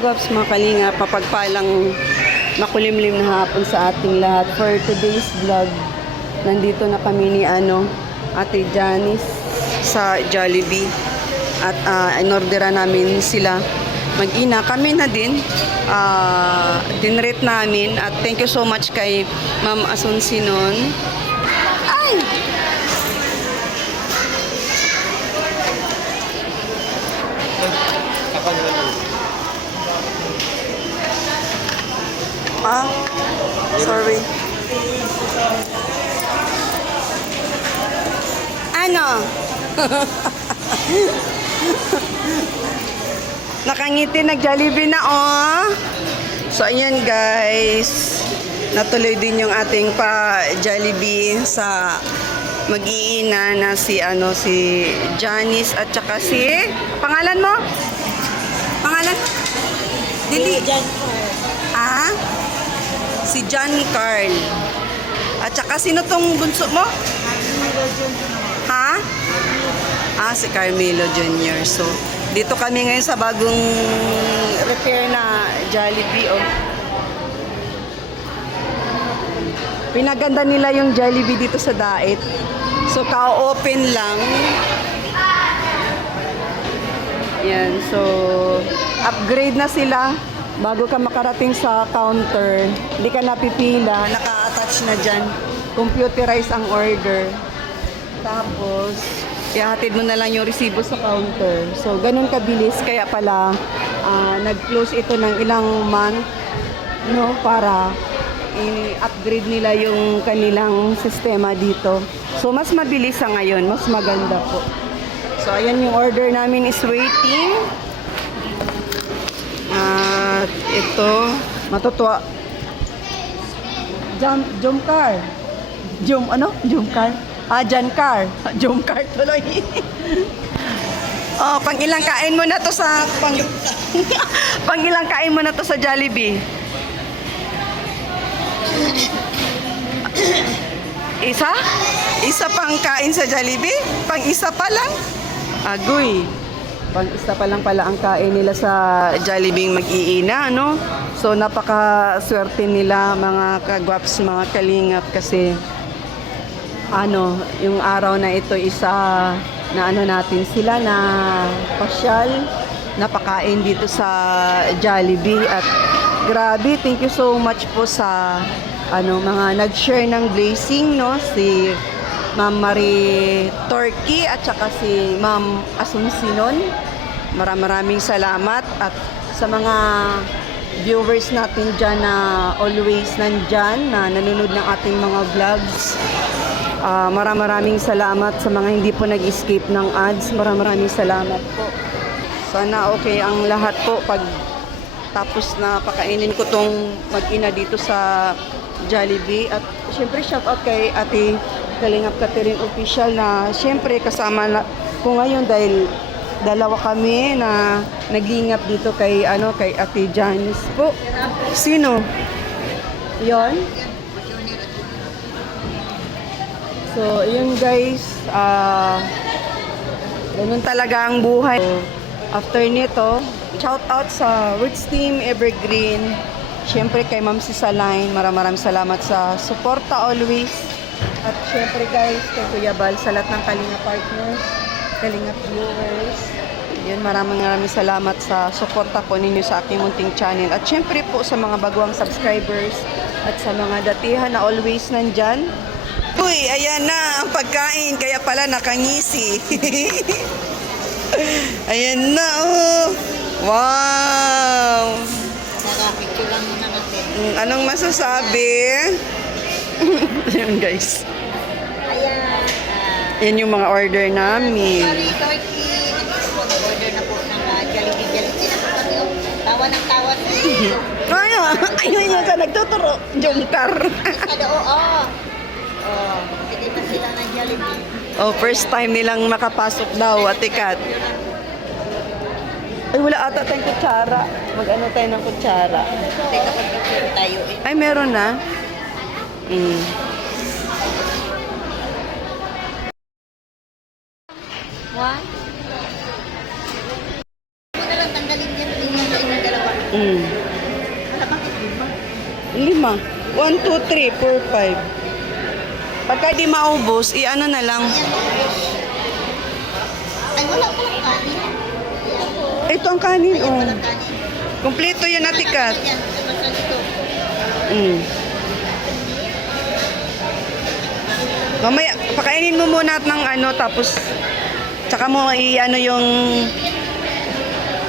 Guys, mga kalinga, papagpalang makulimlim na hapon sa ating lahat. For today's vlog, nandito na kami ni Ate Janice sa Jollibee. At inorderan namin sila mag-ina. Kami na din, dinrate namin. At thank you so much kay Ma'am Asunsinon. Ay! Sorry. Ano? Nakangiti, nag-Jollibee na, oh. So, ayan, guys. Natuloy din yung ating pa-Jollibee sa mag-iina na si Janice at saka si... Pangalan mo? Pangalan? Dili. Si John Carl. At saka sino tong bunso mo? Ha? Si Carmelo Jr. So, dito kami ngayon sa bagong repair na Jollibee, oh. Pinaganda nila yung Jollibee dito sa Dait. So, ka-open lang. Yan. So, upgrade na sila. Bago ka makarating sa counter, hindi ka napipila, naka-attach na dyan. Computerize ang order. Tapos, ihatid mo na lang yung resibo sa counter. So, ganun kabilis. Kaya pala, nag-close ito ng ilang month, no, para i-upgrade nila yung kanilang sistema dito. So, mas mabilis sa ngayon. Mas maganda po. So, ayan yung order namin is waiting. At ito, matutuwa. Jomcar. Jomcar? Jankar. Jomcar tuloy. Pang ilang kain mo na to sa pang ilang kain mo na to sa Jollibee? Isa? Isa pang kain sa Jollibee? Pang isa pa lang? Agoy. Pag-isa pa lang pala ang kain nila sa Jollibee mag-iina, no? So, napaka-swerte nila, mga kagwaps, mga kalingap, kasi yung araw na ito isa na natin sila na pasyal, napakain dito sa Jollibee. At grabe, thank you so much po sa mga nag-share ng blessing, no? Si Ma'am Marie Turkey at saka si Ma'am Asunsinon. Maraming salamat. At sa mga viewers natin dyan na always nandyan, na nanonood ng ating mga vlogs, maraming salamat. Sa mga hindi po nag-escape ng ads, maraming salamat po. Sana okay ang lahat po pag tapos na pakainin ko tong mag-ina dito sa Jollibee. At syempre shout out kay Ate Kalingap Catherine Official na syempre kasama na ko ngayon dahil dalawa kami na naglingap dito kay Ate Janice po. Sino? Yon? So, yun guys, ganun talaga ang buhay. So, after nito, shout out sa Roots Team Evergreen. Syempre kay Ma'am Sisaline, maraming salamat sa suporta always. At syempre guys, kay Kuya Bal, sa lahat ng Kalinga partners, Kalinga viewers. Yun, maraming salamat sa suporta po ninyo sa aking munting channel. At syempre po sa mga baguang subscribers at sa mga datihan na always nandyan. Uy, ayan na ang pagkain, kaya pala nakangisi. Ayan na, oh. Wow! Nakapicture lang muna natin. Anong masasabi? Ayan guys. Ayan. Yan yung mga order namin. Sorry, Torky. Nag-order na po ng Jollibee. Na po kami. Tawa ng tawa. Ayun yun sa nagtuturo. Jomcar. Tinita sila ng Jollibee. First time nilang makapasok daw, Ate Kat. Ay, wala ata tayong kutsara. Mag-ano tayo ng kutsara. Teka, pag-picture tayo eh. Ay, meron na. One. Ano na lang tanggalin yan. Tingnan yung dalawa. Mm. Wala bakit lima? 5. 1, 2, 3, 4, 5. Pagka di maubos, i-ano na lang. Ayan, ubos. Ay, wala palang kanin. Ayan. Ito ang kanin, Ayan, oh. walang kanin. Kompleto yan, Ate Kat. Ayan, sa ito. Mm. Mamaya, pakainin mo muna at ng ano, tapos tsaka mo i-ano yung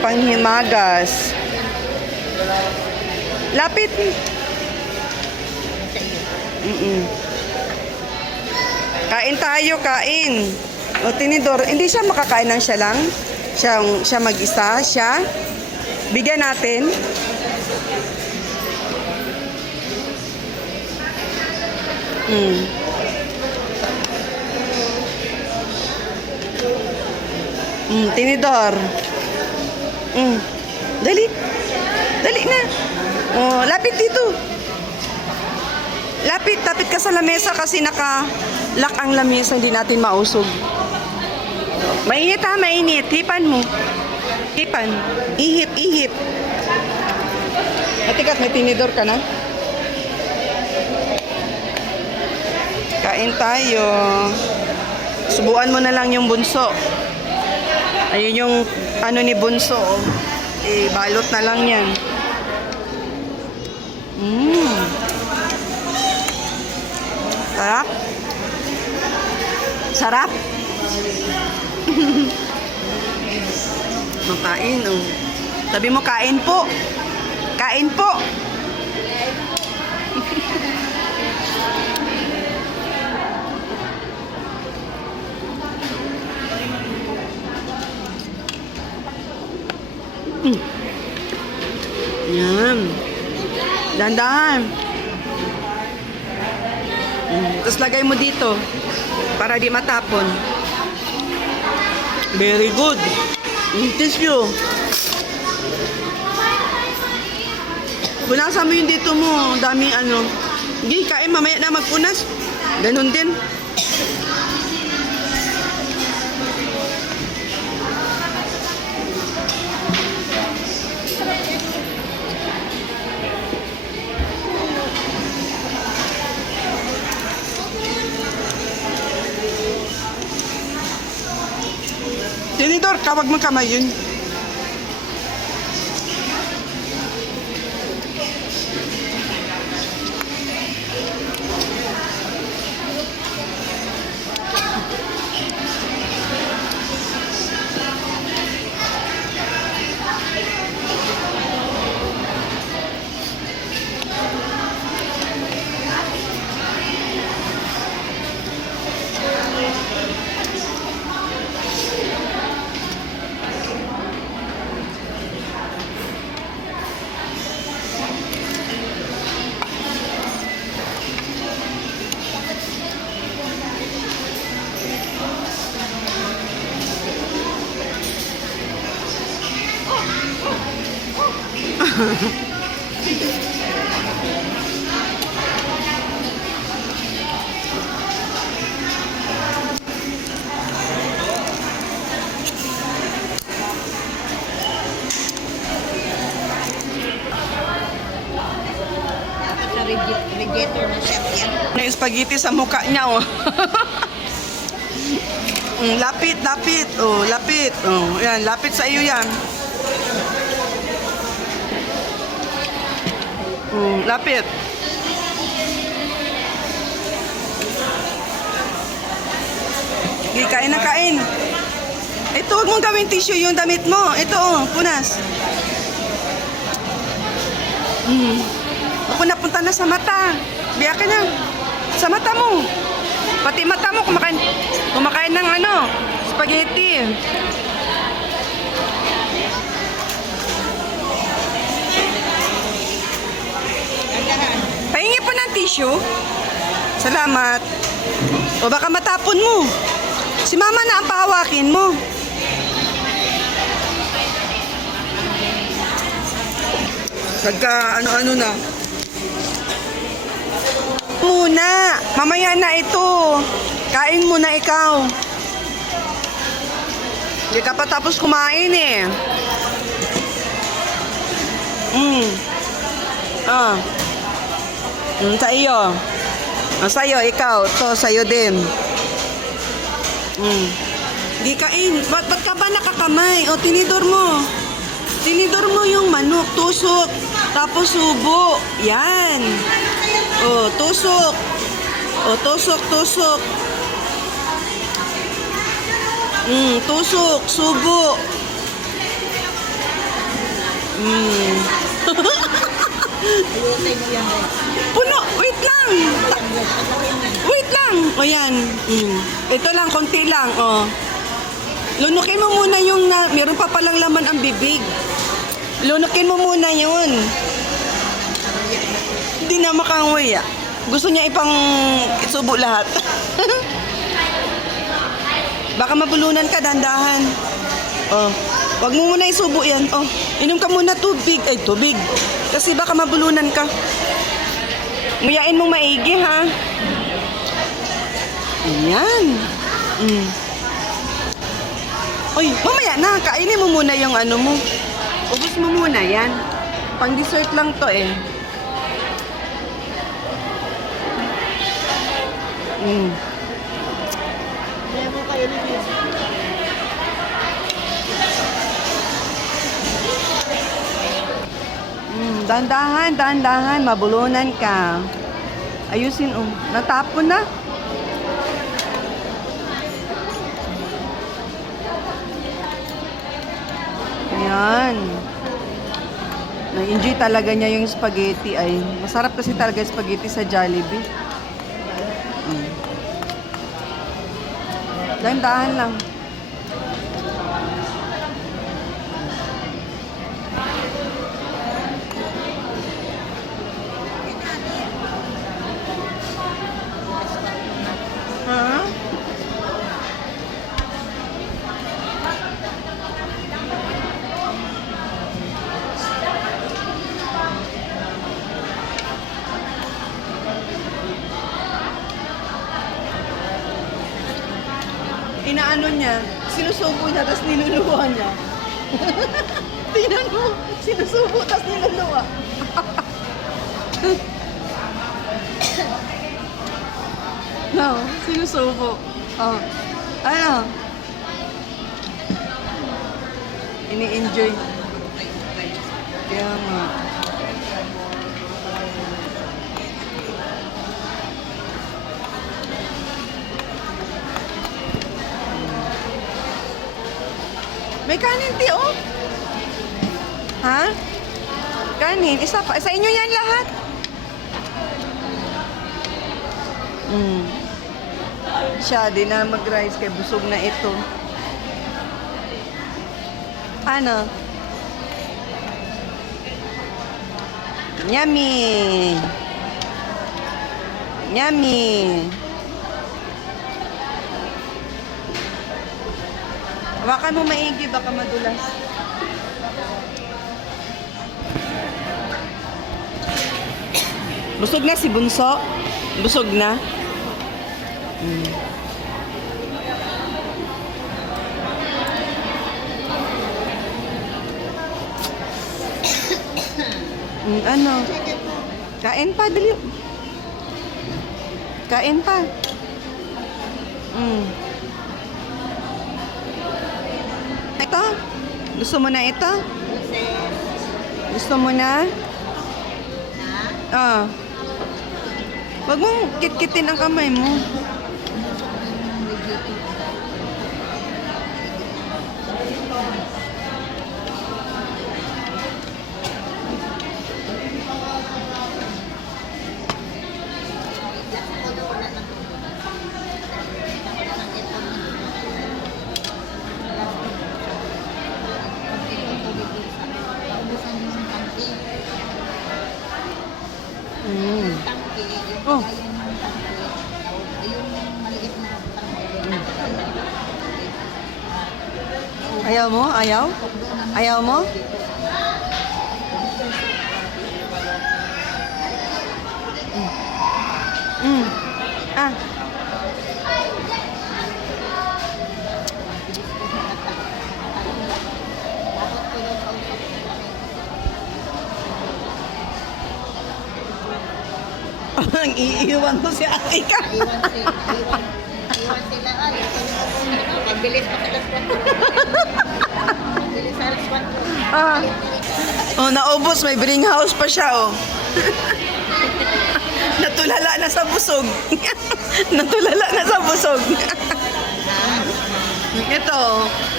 panghimagas. Lapit. Mm-mm. Kain tayo, kain. O, tinidor, hindi siya makakain ng siya lang. Siya mag-isa, siya. Bigyan natin. Mm. Tinidor. Dali. Dali na. Oh, lapit dito. Lapit ka sa lamesa kasi naka-lock ang lamesa, hindi natin mausog. Mainit ha, mainit. Hipan mo. Hipan. Ihip. Ate Kat, may tinidor ka na? Kain tayo. Subuan mo na lang yung bunso. Ayun yung ano ni bunso. Oh. Balot na lang yan. Sarap. Sarap. Makain, oh. Sabi mo, kain po. Kain po. Yan. Dandahan. Tapos lagay mo dito para di matapon. Very good. Tissue. Punasan mo yung dito mo. Daming ano. Hindi, kain mamaya na magpunas. Ganon din. Tinidor, kawag mo kamay yun. Dapat sa radiator na chef yan. May spaghetti sa mukha niya, oh. Lapit. Oh, lapit. Oh, yan, lapit sa iyo yan. Lapit. Okay, kain na kain. Ito, huwag mong gawin tissue yung damit mo. Ito, oh, punas. Ako napunta na sa mata. Biya ka na. Sa mata mo. Pati mata mo, kumakain ng ano, spaghetti. Pahingi po ng tissue. Salamat. O baka matapon mo. Si mama na ang pahawakin mo. Pagka ano-ano na. Muna. Mamaya na ito. Kain muna ikaw. Hindi ka pa tapos kumain eh. Mm. Ah. Sa iyo. Sa'yo, ikaw. To, sa'yo din. Di kain. Ba't ka ba nakakamay? O, tinidor mo. Tinidor mo yung manok. Tusok. Tapos subo. Yan. O, tusok. O, tusok, tusok. Tusok. Subo. Ayusay mo yan, guys. Puno. Wait lang. Wait lang. O, yan. Ito lang, konti lang. O. Lunukin mo muna yung meron pa palang laman ang bibig. Lunukin mo muna yun. Hindi na makanguya. Gusto niya ipang isubo lahat. Baka mabulunan ka, dandahan. Oh, wag mo muna isubo yan. Oh, inom ka muna tubig. Ay, tubig. Kasi baka mabulunan ka. Nguyain mong maigi, ha? Ayan. Uy, mamaya na. Kainin mo muna yung ano mo. Ubus mo muna yan. Pang dessert lang to eh. Kaya mo kayo ni Liz. Dahan-dahan, dahan-dahan. Mabulunan ka. Ayusin, natapon na. Ayan. Na-enjoy talaga niya yung spaghetti. Ay, masarap kasi talaga yung spaghetti sa Jollibee. Dahan-dahan lang. Ha? Inaano niya, sinusubo niya, tapos niluluwa niya. Tingnan mo, sinusubo, tapos niluluwa. No, sinusubo. Oh, ano? Ini-enjoy. Kaya nga. May kanin, ti, oh. Ha? Kanin, isa pa. Sa inyo yan lahat. Siya, di na mag-rice kay busog na ito. Ano? Yummy! Yummy! Hawakan mo maigi, baka madulas. Busog na si Bunso? Busog na? Ano? Kain pa, dali. Kain pa. Ito? Gusto mo na ito? Gusto mo na? Wag mong kitkitin ang kamay mo. Oh. Ayaw mo? Ayaw? Ayaw mo? Ah. Ang iiwan ko si ate ka. Iwan sila. Ay, pagbilis pa sa alas 4. Pagbilis sa alas 4. Ah. Oh, naubos. May bring house pa siya, oh. Natulala na sa busog. Natulala na sa busog. Ito,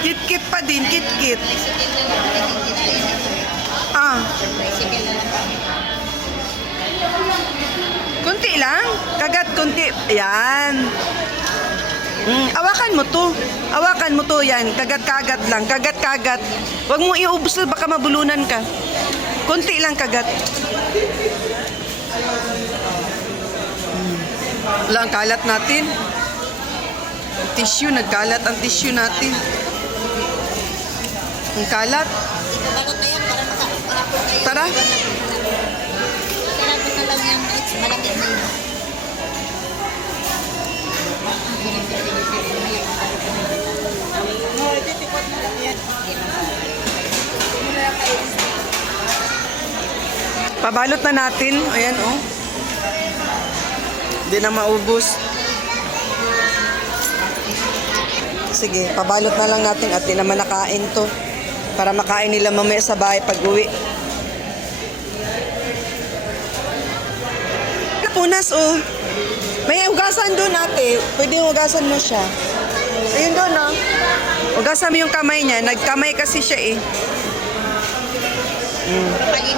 kit-kit pa din, kit-kit. Ah, Tricycle na lang kami. kunti lang. Kagat kunti. Ayan. Awakan mo to. Awakan mo to yan. Kagat-kagat lang. Kagat-kagat. Huwag mo iubos na baka mabulunan ka. Kunti lang kagat. Wala ang kalat natin. Tissue, nagkalat ang tissue natin. Ang kalat. Ito balot na yan para makapapon kayo. Tara. Sarapon na lang yan. Malamig na yun. Titikot na lang yan. Pabalot na natin. Ayan, oh. Hindi na maubos. Sige, pabalot na lang natin at di naman nakain to. Para makain nila mamaya sa bahay pag uwi. Punas, oh. May hugasan doon, ate. Pwede hugasan mo siya. Ayun doon, oh. Hugasan mo yung kamay niya. Nagkamay kasi siya, eh. Palinis